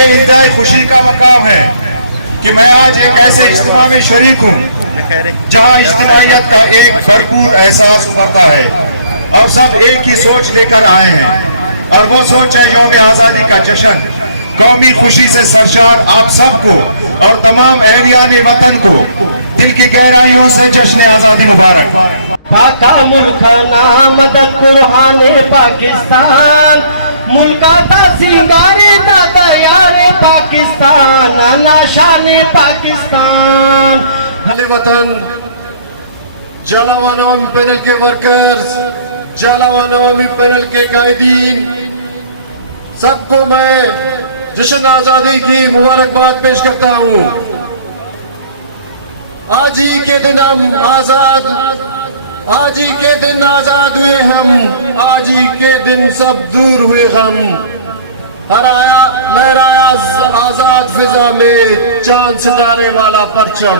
लिए इंतहाई खुशी का मकाम है कि मैं आज एक ऐसे इज्तिमा में शरीक हूँ जहाँ इज्तिमाइयत का एक भरपूर एहसास उभरता है और सब एक ही सोच लेकर आए हैं, और वो सोच है यौम आज़ादी का जश्न। कौमी खुशी से सरशार आप सबको और तमाम अहलियाने वतन को दिल की गहराइयों से जश्न आज़ादी मुबारक। पाका मुल्काना मदद कुरहाने पाकिस्तान मुल्काता सिंगारे दादा यारे पाकिस्तान नाशाने पाकिस्तान। वतन जालावान अवामी पैनल के वर्कर्स, जालावान अवामी पैनल के कायदीन, सबको मैं जश्न आजादी की मुबारकबाद पेश करता हूँ। आज ही के दिन हम आजाद, आज ही के दिन आजाद हुए हम, आज ही के दिन सब दूर हुए हम। हराया लहराया आजाद फिजा में चांद सितारे वाला परचम।